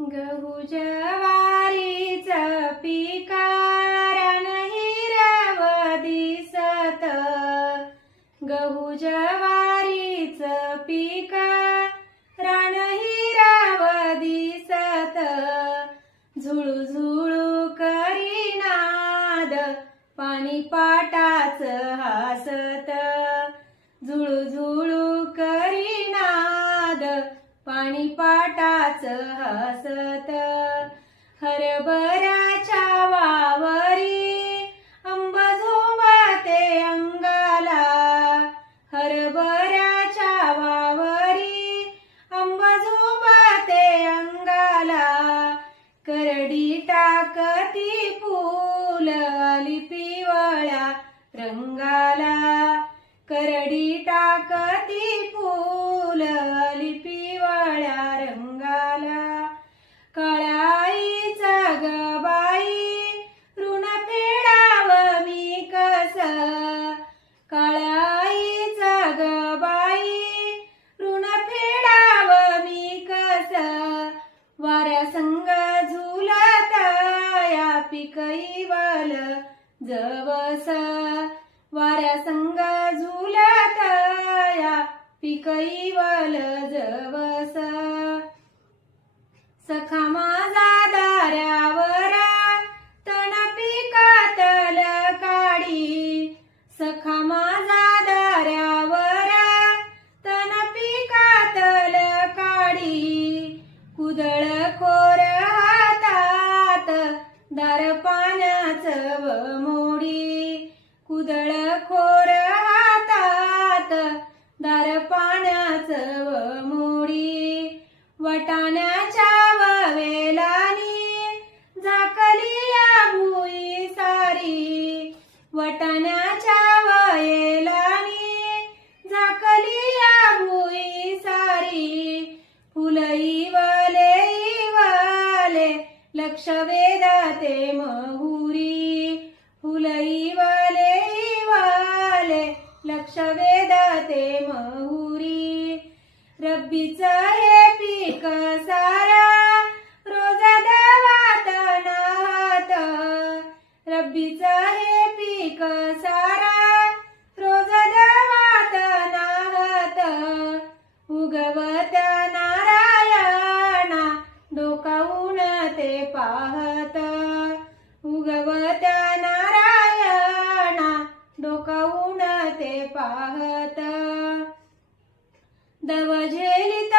गहू ज्वारीच पिकारण हिरव दिसत, गहू ज्वारीच पिकारण हिरव दिसत, झुळू झुळू करी नाद पाणी पाटाच हासत, झुळू झुळू करी नाद पाणी पाटाच हासत, हरभऱ्याच्या वावरी अंब झोंबते अंगाला, हरभऱ्याच्या वावरी अंब झोंबते अंगाला, करडी टाकती फूल आली पिवळ्या रंगाला, करडी टाकती फूल आली पिवळ्या रंगाला, काळ्या आईचा ग बाई ऋण फेडाव मी कस, काळ्या आईचा ग बाई ऋण फेडाव मी कस, वाऱ्या संग झुलत या पिकईवल जवस, वाऱ्या संग झुलत या पिकईवल जवस, सखा माझा दाऱ्यावरा तण पिकातल काढी, सखा माझा दाऱ्यावरा तण पिकातल काढी, कुदळ खोर हातात दार पाण्याच व मोडी, कुदळ खोर हातात दार पाण्याच व मोडी, वटाण्याच्या वेलानी झाकली या भुई सारी, वटाण्याच्या वेलानी झाकली या भुई सारी, फुलई वाले लक्ष वेधते महुरी, फुलई वाले लक्ष वेधते महुरी, रब्बीच हे पीक सारा रोज दवात नाहत, रब्बीच हे पीक सारा रोज दवात नाहत, उगवत्या नारायणा डोकावून ते पाहत, उगवत्या नारायणा डोकावून ते पाहत, दव झेलित